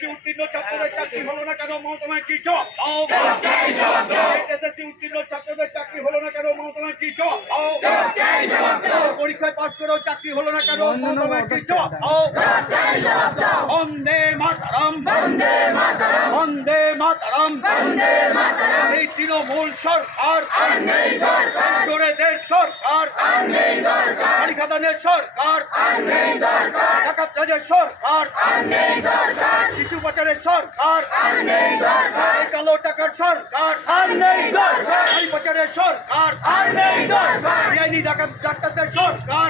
HSC উত্তীর্ণ ছাত্রদের চাকরি হলো না কেন মমতা ব্যানার্জি জবাব দাও। এইচএসসি উত্তীর্ণ ছাত্রদের চাকরি হলো না কেন মমতা ব্যানার্জি জবাব দাও। পরীক্ষায় পাস করেও চাকরি হলো না কেন মমতা ব্যানার্জি জবাব দাও। বন্দে মাতরম, বন্দে মাতরম। এই তৃণমূল সরকার, চোরেদের সরকার, খাদানের সরকার, ডাকাতরাজের সরকার, শিশু পাচারের সরকার, কালো টাকার সরকার, নারী পাচারের সরকার, বেআইনি ডাকাতদের সরকার,